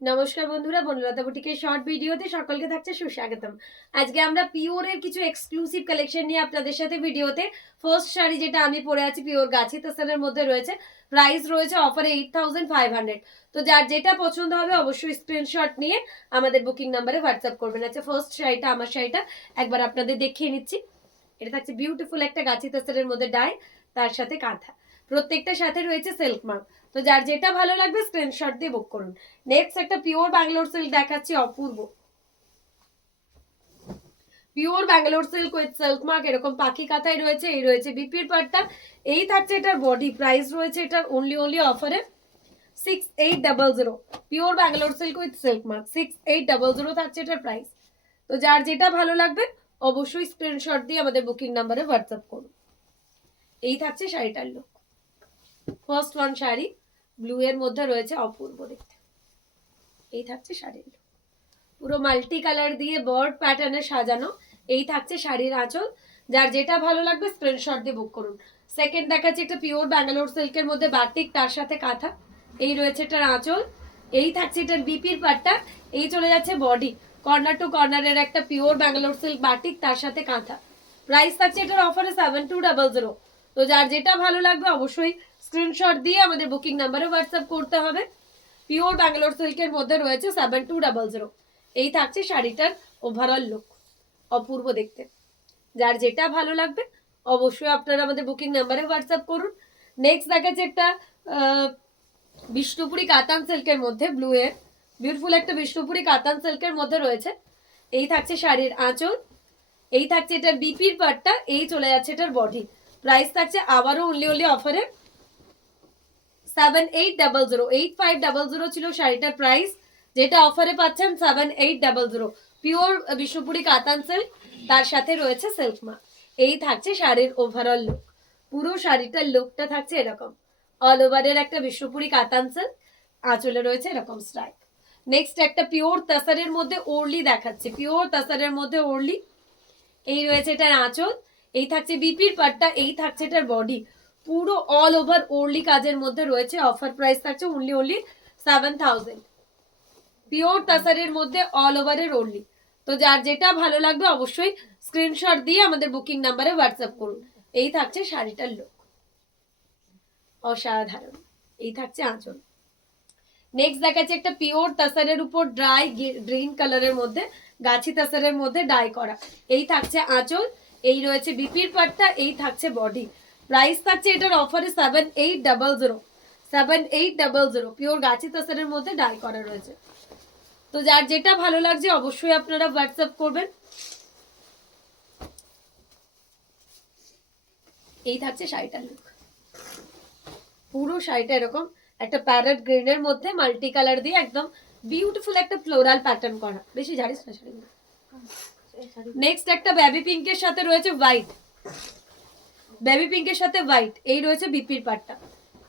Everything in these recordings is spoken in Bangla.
নমস্কার বন্ধুরা, বনলতা বুটিকের শর্ট ভিডিওতে সকলকে থাকছে সুস্বাগতম। আজকে আমরা পিওরের কিছু এক্সক্লুসিভ কালেকশন নিয়ে আপনাদের সাথে ভিডিওতে ফার্স্ট শাড়ি যেটা আমি পরে আছি পিওর গাছি তাসারের মধ্যে রয়েছে। প্রাইস রয়েছে অফারে 8500। তো যার যেটা পছন্দ হবে অবশ্যই স্ক্রিনশট নিয়ে আমাদের বুকিং নাম্বারে হোয়াটসঅ্যাপ করবেন। আচ্ছা, ফার্স্ট শাড়িটা আমার শাড়িটা একবার আপনাদের দেখিয়ে নিচ্ছি। এটা থাকছে বিউটিফুল একটা গাছি তাসারের মধ্যে ডাই, তার সাথে কাঁথা, প্রত্যেকটার সাথে রয়েছে সিল্ক মার্ক। তো যার যেটা ভালো লাগবে স্ক্রিনশট দিয়ে বুক করুন। নেক্সট একটা পিওর ব্যাঙ্গালোর সিল্ক দেখাচ্ছি, অপূর্ব pure Bangalore silk with silk mark, এরকম পাখি কাঁথায় রয়েছে। এই রয়েছে বিপির পাটটা, এই থাকছে এটার বডি। প্রাইস রয়েছে এটার অনলি অফারে 6800। Pure Bangalore silk with silk mark 6800 থাকছে এটার প্রাইস। তো যার যেটা ভালো লাগবে অবশ্যই স্ক্রিনশট দিয়ে আমাদের বুকিং নাম্বারে হোয়াটসঅ্যাপ করুন। এই থাকছে শাড়িটার look. First one sari blue এর মধ্যে রয়েছে, অপূর্ব দেখতে। এই থাকছে শাড়ির লুক, পুরো মাল্টি কালার দিয়ে বার্ড প্যাটার্নে সাজানো। এই থাকছে শাড়ির আঁচল। যার যেটা ভালো লাগবে স্ক্রিনশট দিয়ে বুক করুন। সেকেন্ড দেখাচ্ছি একটা পিওর ব্যাঙ্গালোর সিল্কের মধ্যে বাটিক, তার সাথে কাঁথা। এই রয়েছে এটার আঁচল। এই থাকছে এটার বিপির পাটটা। এই চলে যাচ্ছে বডি, কর্নার টু কর্নারের একটা পিওর ব্যাঙ্গালোর সিল্ক বাটিক, তার সাথে কাঁথা। প্রাইস থাকছে এটার অফারে 7200। তো যার যেটা ভালো লাগবে অবশ্যই স্ক্রিনশট দিয়ে আমাদের বুকিং নাম্বারে হোয়াটসঅ্যাপ করতে হবে। পিওর ব্যাঙ্গালোর সিল্কের মধ্যে রয়েছে 7200। এই থাকছে শাড়িটার ওভারঅল লুক, অপূর্ব দেখতে। যার যেটা ভালো লাগবে অবশ্যই আপনারা আমাদের বুকিং নাম্বারে হোয়াটসঅ্যাপ করুন। নেক্সট দেখাচ্ছে একটা বিষ্ণুপুরি কাতান সিল্কের মধ্যে ব্লু এর বিউটিফুল একটা বিষ্ণুপুরি কাতান সিল্কের মধ্যে রয়েছে। এই থাকছে শাড়ির আঁচল। এই থাকছে এটার বিপির পাটটা। এই চলে যাচ্ছে এটার বডি। প্রাইস থাকছে আবারও অনলি অফারে 7800। 8500 ছিল শাড়িটার প্রাইস, যেটা অফারে পাচ্ছেন 7800। পিওর বিষ্ণুপুরি কাতান সিল্ক, তার সাথে রয়েছে সিল্ক মার্ক। এই থাকছে শাড়ির ওভারঅল লুক। পুরো শাড়িটার লুকটা থাকছে এরকম, অল ওভারের একটা বিষ্ণুপুরি কাতান সিল্ক, আঁচলে রয়েছে এরকম স্ট্রাইপ। নেক্সট একটা পিওর তাসারের মধ্যে ওরলি দেখাচ্ছে, পিওর তাসারের মধ্যে ওরলি। এই রয়েছে এটার আঁচল। এই থাকছে বিপির পাটটা। এই থাকছে এটার বডি, পুরো অল ওভার ওরলি কাজের মধ্যে রয়েছে। অফার প্রাইস থাকছে অনলি 7000। পিওর তাসারের মধ্যে অল ওভারের ওরলি। তো যার যেটা ভালো লাগবে অবশ্যই স্ক্রিনশট দিয়ে আমাদের বুকিং নাম্বারে হোয়াটসঅ্যাপ করুন। এই থাকছে শাড়িটার লুক, অসাধারণ। এই থাকছে আঁচল। নেক্সট দেখাচ্ছে একটা পিওর তাসারের উপর ড্রাই গ্রিন কালারের মধ্যে, গাছি তাসারের মধ্যে ডাই করা। এই থাকছে আঁচল। এই রয়েছে বিপির পাটটা। এই থাকছে বডি। প্রাইস থাকছে এটার অফারে 7800। 7800 পিওর গাছি তাসারের মধ্যে ডাই করা রয়েছে। তো যার যেটা ভালো লাগছে অবশ্যই আপনারা হোয়াটসঅ্যাপ করবেন। এই থাকছে শাড়িটার লুক। পুরো শাড়িটা এরকম একটা প্যারেট গ্রিনের মধ্যে মাল্টি কালার দিয়ে একদম বিউটিফুল একটা ফ্লোরাল প্যাটার্ন করা। বেশি ঝাড়িস না শাড়িগুলো। নেক্সট একটা বেবি পিঙ্কের সাথে রয়েছে হোয়াইট, বেবি পিঙ্কের সাথে হোয়াইট। এই রয়েছে বিপির পাটটা।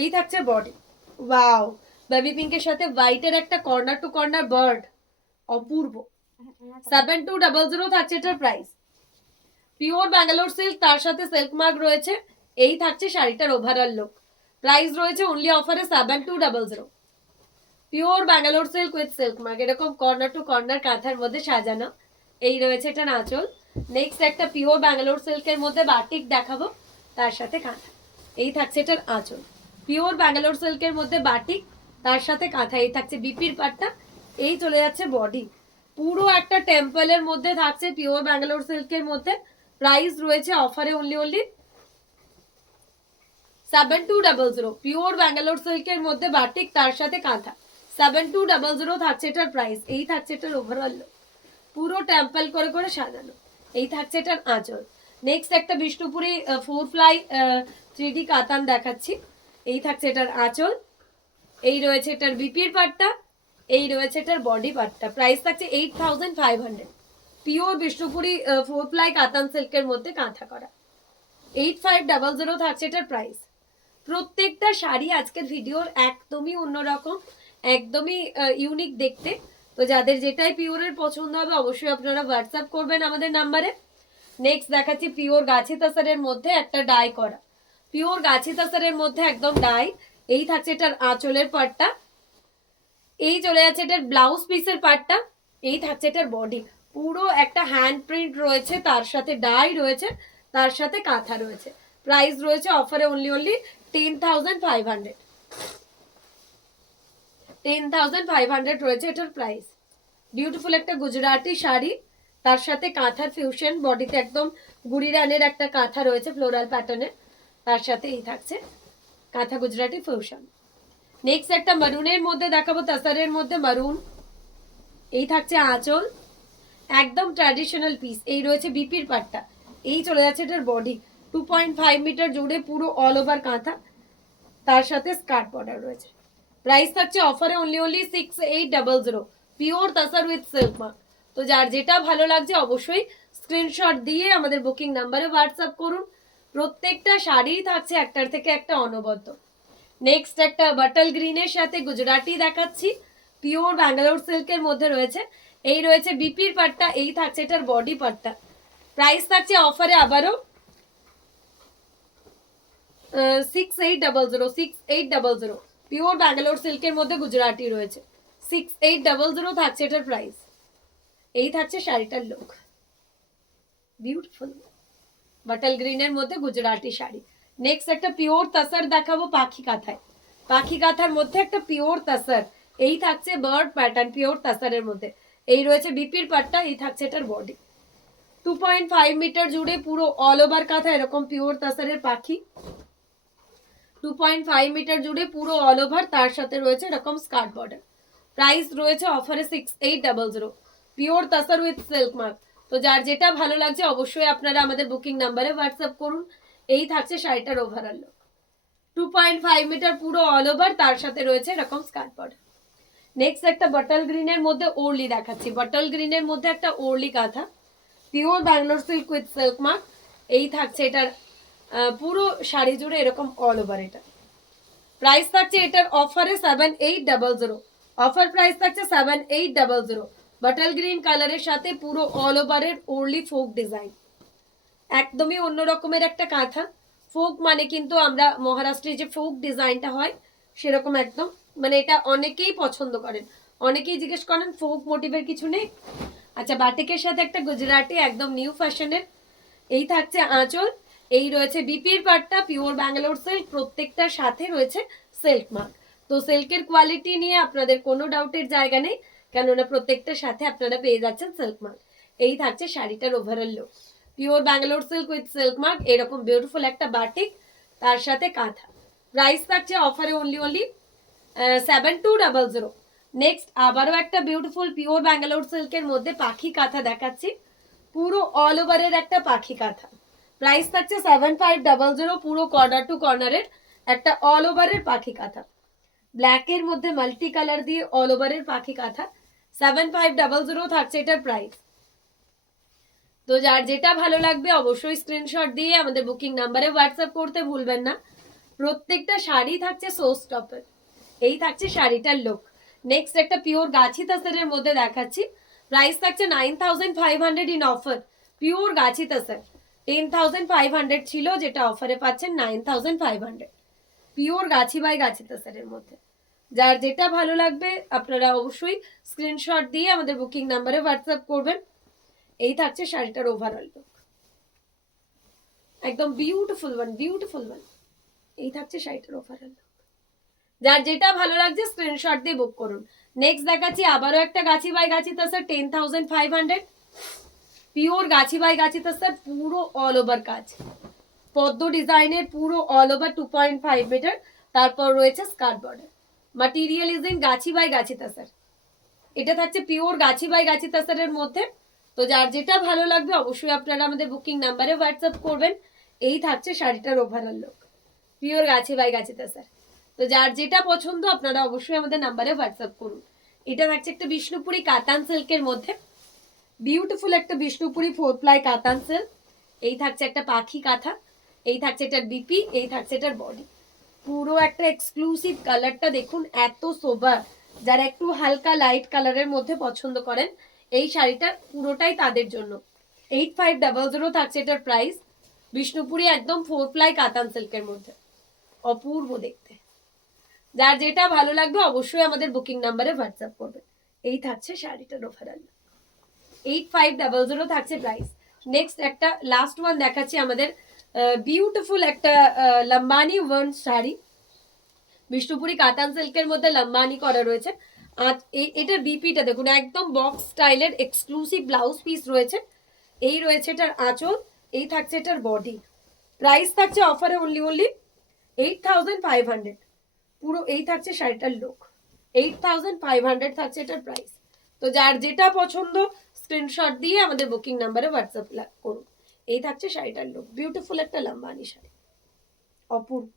এই থাকছে বডি। ওয়াও, বেবি পিঙ্কের সাথে হোয়াইটের একটা কর্নার টু কর্নার বার্ড, অপূর্ব। 7200 থাকছে এটার প্রাইস। পিওর ব্যাঙ্গালোর সিল্ক, তার সাথে সিল্ক মার্ক রয়েছে। এই থাকছে শাড়িটার ওভারঅল লুক। প্রাইস রয়েছে অনলি অফারে 7200। Pure Bangalore silk with silk mark, এরকম কর্নার টু কর্নার কাঁথার মধ্যে সাজানো। এই রয়েছে এটা আঁচল। নেক্সট একটা পিওর ব্যাঙ্গালোর সিল্কের মধ্যে বাটিক দেখাবো, তার সাথে কাঁথা। এই থাকছে এটার আঁচল। পিওর ব্যাঙ্গালোর সিল্কের মধ্যে বাটিক, তার সাথে কাঁথা। এই থাকছে বিপির পাটটা। এই চলে যাচ্ছে বডি, পুরো একটা টেম্পলের মধ্যে থাকছে পিওর ব্যাঙ্গালোর সিল্কের মধ্যে। প্রাইস রয়েছে অফারে অনলি 7200। পিওর ব্যাঙ্গালোর সিল্কের মধ্যে বাটিক, তার সাথে কাঁথা। 7200 থাকছে এটার প্রাইস। এই থাকছে এটার ওভারঅল, পুরো টেম্পল করে করে সাজানো। এই থাকছে এটার আঁচল। নেক্সট একটা বিষ্ণুপুরি 4 ফ্লাই 3D কাতান দেখাচ্ছি। এই থাকছে এটার আঁচল। এই রয়েছে এটার বিপির পাটটা। এই রয়েছে এটার বডি পাটটা। প্রাইস থাকছে 8500। পিওর বিষ্ণুপুরি 4 ফ্লাই কাতান সিল্কের মধ্যে কাঁথা করা। 8500 থাকছে এটার প্রাইস। প্রত্যেকটা শাড়ি আজকের ভিডিওর একদমই অন্যরকম, একদমই ইউনিক দেখতে। তো যাদের যেটাই পিওরের পছন্দ হবে অবশ্যই আপনারা হোয়াটসঅ্যাপ করবেন আমাদের নাম্বারে। নেক্সট দেখাচ্ছি পিওর গাছি তাসারের মধ্যে একটা ডাই করা, পিওর গাছি তাসারের মধ্যে একদম ডাই। এই থাকছে এটার আঁচলের পাটটা। এই চলে যাচ্ছে এটার ব্লাউজ পিসের পার্টটা, এই থাকছে এটার বডি, পুরো একটা হ্যান্ড প্রিন্ট রয়েছে, তার সাথে ডাই রয়েছে, তার সাথে কাঁথা রয়েছে। প্রাইস রয়েছে অফারে অনলি 10,500, 10,500 রয়েছে এটার প্রাইস। বিউটিফুল একটা গুজরাটি শাড়ি, তার সাথে কাঁথার ফিউশন, বডিতে একদম গুড়ি রানের একটা কাঁথা রয়েছে ফ্লোরাল প্যাটার্নের, তার সাথে এই থাকছে কাঁথা গুজরাটি ফিউশন। নেক্সট একটা মারুনের মধ্যে দেখাবো, তাসারের মধ্যে মারুন, এই থাকছে আঁচল, একদম ট্র্যাডিশনাল পিস। এই রয়েছে বিপির পাটটা, এই চলে যাচ্ছে এটার বডি, 2.5 মিটার জুড়ে পুরো অল ওভার কাঁথা, তার সাথে স্কার্ট বর্ডার রয়েছে। প্রাইস থাকছে অফারে only 6800, pure তাসার with silk mark. তো যার যেটা ভালো লাগছে অবশ্যই স্ক্রিনশট দিয়ে আমাদের বুকিং নাম্বারে হোয়াটসঅ্যাপ করুন। প্রত্যেকটা শাড়ি থাকছে একটার থেকে একটা অনবদ্য। নেক্সট একটা বাটল গ্রিনের সাথে গুজরাটি দেখাচ্ছি, পিওর ব্যাঙ্গালোর সিল্কের মধ্যে রয়েছে। এই রয়েছে বিপির পাটটা, এই থাকছে এটার বডি পাটটা। প্রাইস থাকছে অফারে আবারও 6800, পিওর ব্যাঙ্গালোর সিল্কের মধ্যে গুজরাটি রয়েছে, 6800 থাকছে এটার প্রাইস। এই থাকছে শাড়িটার লুক, বিউটিফুল বাটল গ্রিনের মধ্যে গুজরাটি শাড়ি। নেক্সট একটা পিওর তাসার দেখাবো পাখি কাঁথায়, পাখি কাঁথার মধ্যে একটা পিওর তাসার, এই থাকছে বার্ড প্যাটার্ন পিওর তাসারের মধ্যে। এই রয়েছে বিপির পাটটা, এই থাকছে এটার বডি, 2.5 মিটার জুড়ে পুরো অল ওভার কাঁথা এরকম পিওর তাসারের পাখি, 2.5 মিটার জুড়ে পুরো অল ওভার, তার সাথে রয়েছে এরকম স্কার্ট বর্ডার। প্রাইস রয়েছে অফারে 6800, পিওর তাসার উইথ সিল্ক মার্ক। তো যার যেটা ভালো লাগছে অবশ্যই আপনারা আমাদের বুকিং নাম্বারে হোয়াটসঅ্যাপ করুন। এই থাকছে শাড়িটার ওভারঅল লুক, 2.5 মিটার পুরো অল ওভার, তার সাথে রয়েছে এরকম স্কার্ট বর্ডার। নেক্সট একটা বটল গ্রিনের মধ্যে ওরলি দেখাচ্ছি, বটল গ্রিনের মধ্যে একটা ওরলি কাঁথা, pure Bangalore silk with silk mark. এই থাকছে এটার পুরো শাড়ি জুড়ে এরকম অল ওভার। এটা প্রাইস থাকছে এটার অফারে 7800, অফার প্রাইস থাকছে 7800। বাটল গ্রিন কালারের সাথে পুরো অল ওভারের ওরলি ফোক ডিজাইন, একদমই অন্য রকমের একটা কাঁথা। ফোক মানে কিন্তু আমরা মহারাষ্ট্রের যে ফোক ডিজাইনটা হয় সেরকম একদম, মানে এটা অনেকেই পছন্দ করেন, অনেকেই জিজ্ঞেস করেন ফোক মোটিভের কিছু নেই। আচ্ছা, বাটিকের সাথে একটা গুজরাটি একদম নিউ ফ্যাশনের। এই থাকছে আঁচল, এই রয়েছে বিপির পাটটা, পিওর ব্যাঙ্গালোর সিল্ক, প্রত্যেকটার সাথে রয়েছে সিল্ক মার্ক। তো সিল্কের কোয়ালিটি নিয়ে আপনাদের কোনো ডাউটের জায়গা নেই, কেননা প্রত্যেকটার সাথে আপনারা পেয়ে যাচ্ছেন সিল্ক মার্ক। এই থাকছে শাড়িটার overall look, pure Bangalore silk with silk mark, এরকম বিউটিফুল একটা বাটিক, তার সাথে কাঁথা। প্রাইস থাকছে অফারে অনলি 7200। নেক্সট আবারও একটা বিউটিফুল পিওর ব্যাঙ্গালোর সিল্কের মধ্যে পাখি কাঁথা দেখাচ্ছি, পুরো অল ওভারের একটা পাখি কাঁথা। প্রাইস থাকছে 7500, পুরো কর্নার টু কর্নারের একটা অল ওভারের পাখি কাঁথা, ব্ল্যাকের মধ্যে মাল্টি কালার দিয়ে অল ওভারের পাখি কাঁথা, 7500 থাকছে এটার প্রাইস। তো যার যেটা ভালো লাগবে অবশ্যই স্ক্রিনশট দিয়ে আমাদের বুকিং নাম্বারে হোয়াটসঅ্যাপ করতে ভুলবেন না। প্রত্যেকটা শাড়ি থাকছে সোস টপের। এই থাকছে শাড়িটার লুক। নেক্সট একটা পিওর গাছি তাসারের মধ্যে দেখাচ্ছি, প্রাইস থাকছে 9500 ইন অফার, পিওর গাছি তাসার 10,500 ছিল, যেটা অফারে পাচ্ছেন 9500, পিওর গাছি বাই গাছি তাসারের মধ্যে। যার যেটা ভালো লাগবে আপনারা অবশ্যই স্ক্রিনশট দিয়ে আমাদের বুকিং নাম্বারে হোয়াটসঅ্যাপ করবেন। এই থাকছে শাড়িটার ওভারঅল লুক, একদম বিউটিফুল ওয়ান, বিউটিফুল ওয়ান। এই থাকছে শাড়িটার ওভারঅল লুক। যার যেটা ভালো লাগছে স্ক্রিনশট দিয়ে বুক করুন। নেক্সট দেখাচ্ছি আবারও একটা গাছি by Gachhi তাসার, 10,500, pure Gachhi by গাছি তাসার, পুরো অল ওভার কাজ, পদ্ম ডিজাইনের পুরো অল ওভার 2.5 মিটার, তারপর রয়েছে skirt border. Material is in Gachhi by গাছি তাসার। এটা থাকছে পিওর গাছি বাই গাছি তাসারের মধ্যে। তো যার যেটা ভালো লাগবে অবশ্যই আপনারা আমাদের বুকিং নাম্বারে হোয়াটসঅ্যাপ করবেন। এই থাকছে শাড়িটার overall look, pure Gachhi by গাছি তাসার। তো যার যেটা পছন্দ আপনারা অবশ্যই আমাদের নাম্বারে হোয়াটসঅ্যাপ করুন। এটা থাকছে একটা বিষ্ণুপুরি কাতান সিল্কের মধ্যে, বিউটিফুল একটা বিষ্ণুপুরি 4 প্লাই কাতান সিল্ক। এই থাকছে একটা পাখি কাঁথা, এই থাকছে এটার বিপি, এই থাকছে এটার বডি, পুরো একটা এক্সক্লুসিভ কালারটা দেখুন, এত সোবার। যারা একটু হালকা লাইট কালারের মধ্যে পছন্দ করেন এই শাড়িটা পুরোটাই তাদের জন্য। 8500 থাকছে এটার প্রাইস, বিষ্ণুপুরি একদম 4 প্লাই কাতান সিল্কের মধ্যে, অপূর্ব দেখতে। যার যেটা ভালো লাগবে অবশ্যই আমাদের বুকিং নাম্বারে হোয়াটসঅ্যাপ করবে। এই থাকছে শাড়িটার ওভারঅল 8500 থাকছে প্রাইস। নেক্সট একটা লাস্ট ওয়ান দেখাচ্ছি আমাদের বিউটিফুল একটা লম্বানি ওয়ান শাড়ি, বিষ্ণুপুরি কাতান সিল্কের মধ্যে লম্বানি করা রয়েছে। আর এটার বিপিটা দেখুন, একদম বক্স স্টাইলের এক্সক্লুসিভ ব্লাউজ পিস রয়েছে। এই রয়েছে এটার আঁচল, এই থাকছে এটার বডি। প্রাইস থাকছে অফারে অনলি 8500, পুরো এই থাকছে শাড়িটার লুক। 8500 থাকছে এটার প্রাইস। তো যার যেটা পছন্দ স্ক্রিনশট দিয়ে আমাদের বুকিং নাম্বারে হোয়াটসঅ্যাপ করুন। এই থাকছে শাড়িটার লুক, বিউটিফুল একটা লম্বানি শাড়ি, অপূর্ব।